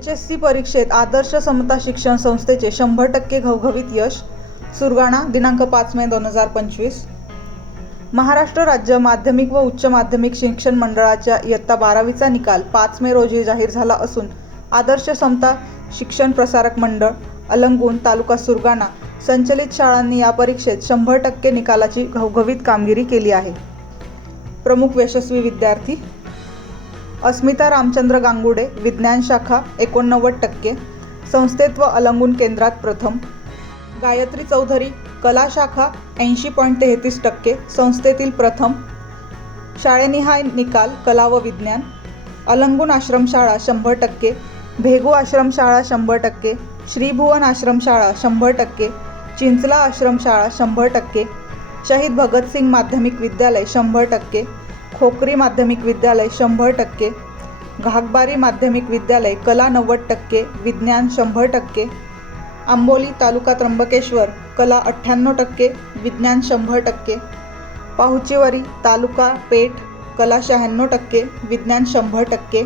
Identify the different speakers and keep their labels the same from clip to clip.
Speaker 1: H S C परीक्षेत आदर्श समता शिक्षण संस्थेचे शंभर टक्के घवघवीत यश. सुरगाणा दिनांक पाच मे दोन हजार पंचवीस. महाराष्ट्र राज्य माध्यमिक व उच्च माध्यमिक शिक्षण मंडळाच्या इयत्ता बारावीचा निकाल पाच मे रोजी जाहीर झाला असून आदर्श समता शिक्षण प्रसारक मंडळ अलंगून तालुका सुरगाणा संचलित शाळांनी या परीक्षेत शंभर टक्के निकालाची घवघवीत कामगिरी केली आहे. प्रमुख यशस्वी विद्यार्थी अस्मिता रामचंद्र गांगुडे विज्ञान शाखा एकोणनव्वद टक्के संस्थेत व अलंगून केंद्रात प्रथम. गायत्री चौधरी कला शाखा ऐंशी पॉईंट तेहतीस टक्के संस्थेतील प्रथम. शाळेनिहाय निकाल कला व विज्ञान. अलंगून आश्रमशाळा शंभर टक्के. भेगू आश्रमशाळा शंभर टक्के. श्रीभुवन आश्रमशाळा शंभर टक्के. चिंचला आश्रमशाळा शंभर टक्के. शहीद भगतसिंग माध्यमिक विद्यालय शंभर टक्के. खोकरी माध्यमिक विद्यालय शंभर टक्के घागबारी माध्यमिक विद्यालय कला नव्वद टक्के विज्ञान शंभर टक्के आंबोली तालुका त्र्यंबकेश्वर कला अठ्ठ्याण्णव टक्के विज्ञान शंभर टक्के पाहुचेवारी तालुका पेठ कला शहाण्णव टक्के विज्ञान शंभर टक्के.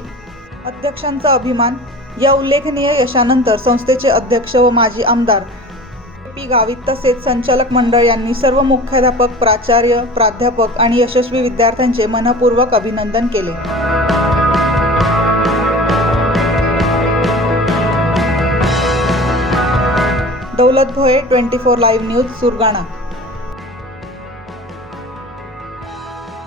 Speaker 1: अध्यक्षांचा अभिमान या उल्लेखनीय यशानंतर संस्थेचे अध्यक्ष व माजी आमदार पी गावित तसेच संचालक मंडळ यांनी सर्व मुख्याध्यापक प्राचार्य प्राध्यापक आणि यशस्वी विद्यार्थ्यांचे मनपूर्वक अभिनंदन केले. Daulat Bhoye twenty four live news Surgana.